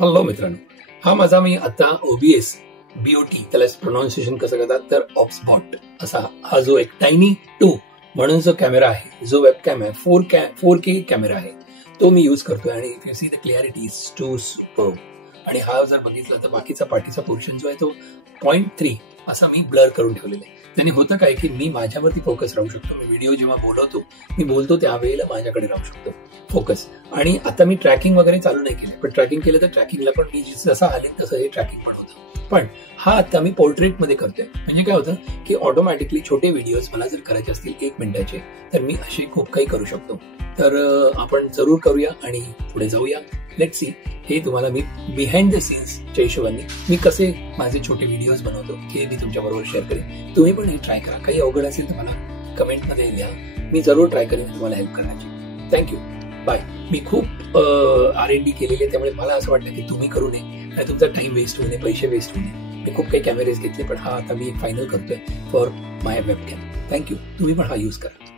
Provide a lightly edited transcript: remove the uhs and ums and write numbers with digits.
Hello मित्रांनो, हा माझा मी आता OBS BOT त्याला प्रोनाउन्सिएशन कसं करतात तर ऑब्सबॉट असा हा जो एक टायनी 2 म्हणून जो कॅमेरा आहे, जो वेबकॅम आहे, 4K कॅमेरा आहे, तो मी यूज करतोय. आणि if you see the clarity is too super. आणि हा जर बघितला तर बाकीचा पाठीचा पोर्शन जो आहे तो 0.3 असा मी ब्लर करून ठेवलेला आहे. त्याने होतं काय की मी माझ्यावरती फोकस राहू शकतो. मी व्हिडिओ जेव्हा मी बोलतो त्यावेळेला माझ्याकडे राहू शकतो फोकस. आणि आता मी ट्रॅकिंग वगैरे चालू नाही केलं, पण ट्रॅकिंग केलं तर ट्रॅकिंगला पण मी जसं आले तसं हे ट्रॅकिंग पण होतं. पण हा आता मी पोर्ट्रेटमध्ये करतोय. म्हणजे काय होतं की ऑटोमॅटिकली छोटे व्हिडिओज मला जर करायचे असतील 1 मिनिटाचे तर मी असे खूप काही करू शकतो. तर आपण जरूर करूया आणि पुढे जाऊया. Let's see. हे तुम्हाला मी बिहाइंड द सीन्सच्या हिशोबाने मी कसे माझे छोटे व्हिडिओज बनवतो हे मी तुमच्याबरोबर शेअर करेन. तुम्ही पण हे ट्राय करा. काही अवघड असेल तर मला कमेंटमध्ये लिहा. मी जरूर ट्राय करेन तुम्हाला हेल्प करण्याची. थँक्यू. बाय. मी खूप R&D केलेली आहे, त्यामुळे मला असं वाटतं की तुम्ही करू नये आणि तुमचा टाइम वेस्ट होऊ नये, पैसे वेस्ट होऊ नये. मी खूप काही कॅमेरेज घेतले, पण हा आता मी फायनल करतोय फॉर माय वेबकॅम. थँक्यू. तुम्ही पण हा यूज करा.